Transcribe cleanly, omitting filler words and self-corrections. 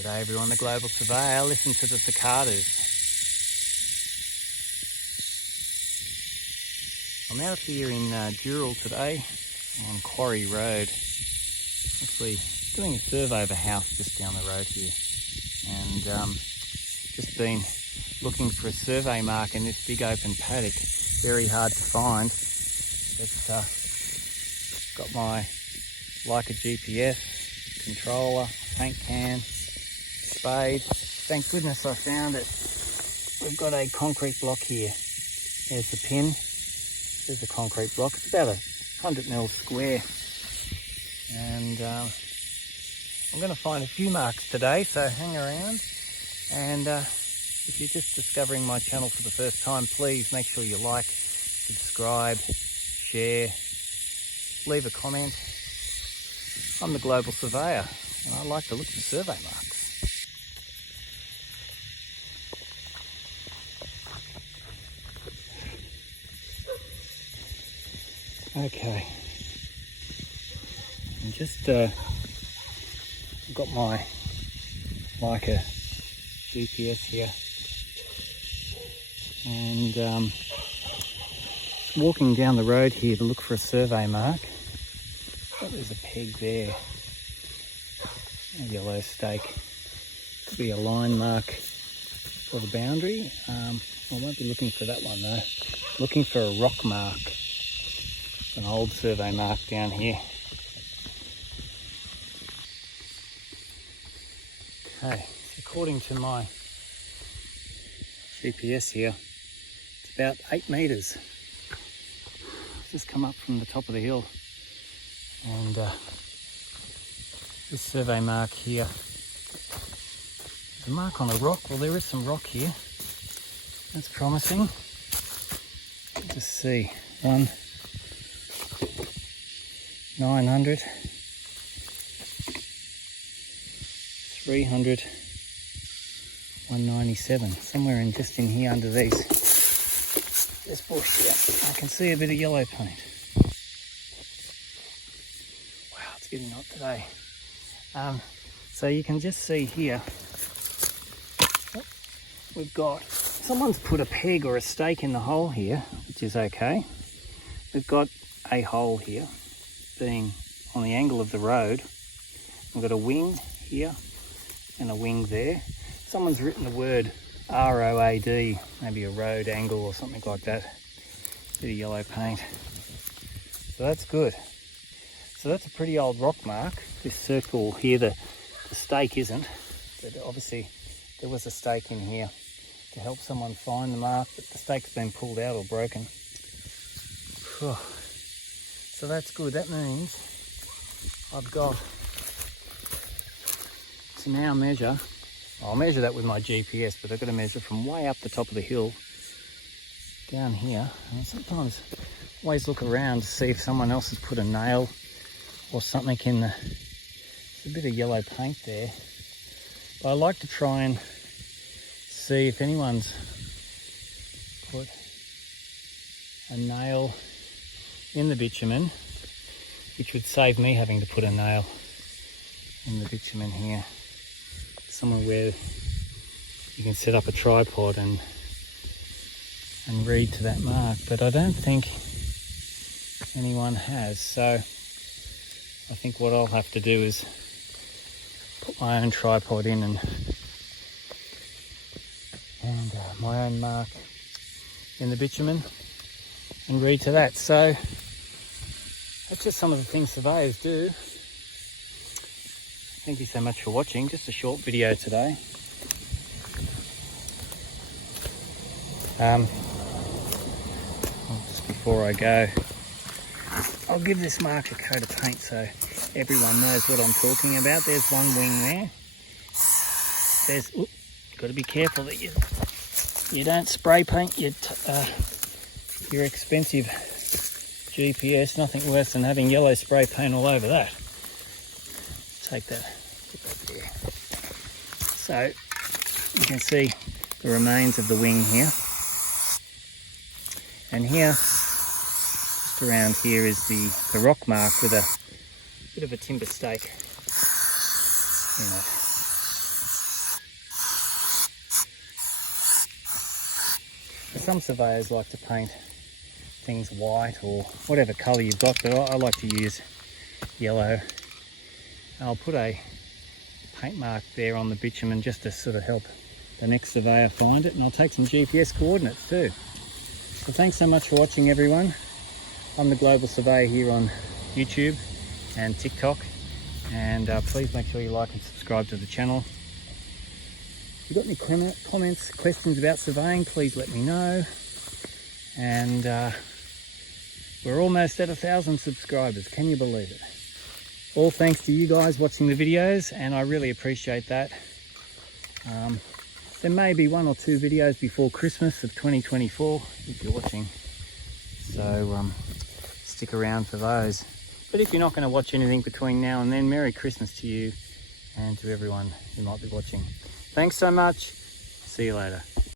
G'day everyone, the Global Surveyor. Listen to the cicadas. I'm out here in Dural today on Quarry Road. Actually doing a survey of a house just down the road here. And just been looking for a survey mark in this big open paddock. Very hard to find. But got my Leica GPS, controller, paint can, spade. Thank goodness I found it. We've got a concrete block here. There's the pin. There's the concrete block. It's about 100mm square. And I'm going to find a few marks today, so hang around. And if you're just discovering my channel for the first time, please make sure you like, subscribe, share, leave a comment. I'm the Global Surveyor and I like to look for survey marks. Okay, I'm just I've got my Leica GPS here and walking down the road here to look for a survey mark. Oh, there's a peg there, a yellow stake. Could be a line mark for the boundary. I won't be looking for that one though. Looking for a rock mark. An old survey mark down here. Okay, according to my GPS here, it's about 8 metres. Just come up from the top of the hill, and this survey mark here, the mark on a rock. Well, there is some rock here. That's promising. Let's see, 900, 300, 197, somewhere in just in here under this bush here. I can see a bit of yellow paint. Wow, it's getting hot today. So you can just see here, we've got, someone's put a peg or a stake in the hole here, which is okay. We've got a hole here being on the angle of the road. We've got a wing here and a wing there. Someone's written the word ROAD, maybe a road angle or something like that. Bit of yellow paint. So that's good. So that's a pretty old rock mark. This circle here, the stake isn't, but obviously there was a stake in here to help someone find the mark, but the stake's been pulled out or broken. Whew. So that's good. That means I've got to now measure. I'll measure that with my GPS, but I've got to measure from way up the top of the hill down here. And sometimes always look around to see if someone else has put a nail or something in the... There's a bit of yellow paint there. But I like to try and see if anyone's put a nail in the bitumen, which would save me having to put a nail in the bitumen here. Somewhere where you can set up a tripod and read to that mark, but I don't think anyone has. So I think what I'll have to do is put my own tripod in and my own mark in the bitumen and read to that. So that's just some of the things surveyors do. Thank you so much for watching. Just a short video today. Just before I go, I'll give this mark a coat of paint so everyone knows what I'm talking about. There's one wing there. There's, got to be careful that you don't spray paint your expensive GPS. Nothing worse than having yellow spray paint all over that. Take that, put that there. So you can see the remains of the wing here. And here, just around here, is the rock mark with a bit of a timber stake in it. some surveyors like to paint things white or whatever colour you've got, but I like to use yellow. I'll put a paint mark there on the bitumen just to sort of help the next surveyor find it, and I'll take some GPS coordinates too. So thanks so much for watching, everyone. I'm the Global Surveyor here on YouTube and TikTok, and please make sure you like and subscribe to the channel. If you've got any comments, questions about surveying, please let me know. And we're almost at 1,000 subscribers, can you believe it? All thanks to you guys watching the videos, and I really appreciate that. There may be 1 or 2 videos before Christmas of 2024 if you're watching, so stick around for those. But if you're not going to watch anything between now and then, Merry Christmas to you and to everyone who might be watching. Thanks so much. See you later.